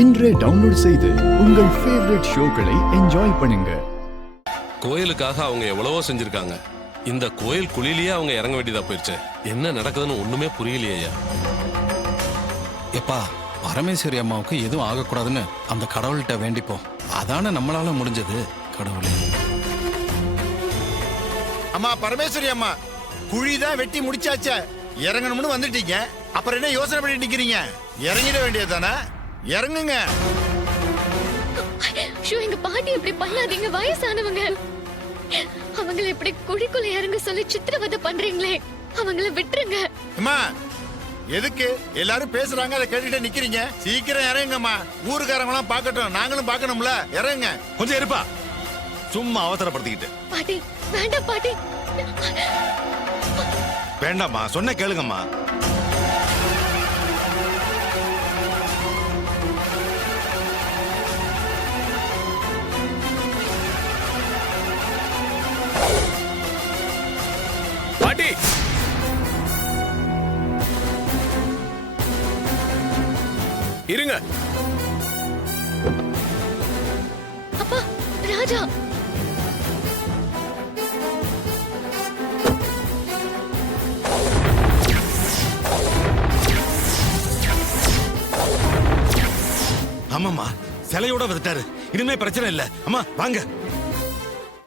இன்றே டவுன்லோட் செய்து உங்கள் ஃபேவரட் ஷோக்களை என்ஜாய் பண்ணுங்க. கோயிலுக்காக அவங்க எவ்வளவோ செஞ்சிருக்காங்க. இந்த கோயில் குழியிலேயே அவங்க இறங்க வேண்டியதா போயிடுச்சு. என்ன நடக்குதுன்னு ஒண்ணுமே புரியலையா? எப்பா, பரமேஸ்வரி அம்மாவுக்கு எதுவும் ஆகக்கூடாதுன்னு அந்த கடவுள்கிட்ட வேண்டிப்போம். அதான நம்மளால முடிஞ்சது. கடவுளே. அம்மா பரமேஸ்வரி அம்மா, குழிதான் வெட்டி முடிச்சாச்சே, இறங்கணும்னு வந்துட்டீங்க. அப்புறம் என்ன யோசனை பண்ணி நிக்கிறீங்க? இறங்கிட வேண்டியதானே? இறங்குங்க. எங்க பாட்டி இப்படி பண்ணாதீங்க, வயசானவங்க. அவங்களை இப்படி குழிக்குள்ள இறங்க சொல்லி சித்திரவதை பண்றீங்களே, அவங்கள விட்டுருங்க. அம்மா, எதுக்கு எல்லாரும் பேசுறாங்க அதை கேட்டுட்டு நிக்கிறீங்க? சீக்கிரம் இறங்குங்கம்மா. ஊருக்காரங்க எல்லாம் பாக்கட்டும், நாங்களும் பாக்கணும்ல. இறங்குங்க. கொஞ்சம் இருப்பா, சும்மா அவசரப்படுத்திக்கிட்டு. பாட்டி வேண்டாம் பாட்டி. வேண்டாம்மா, சொன்ன கேளுங்கம்மா. பாட்டி, இருங்க. அப்பா, ராஜா. ஆமாம்மா, சிலையோட வந்துட்டாரு. இனிமே பிரச்சனை இல்ல. அம்மா வாங்க.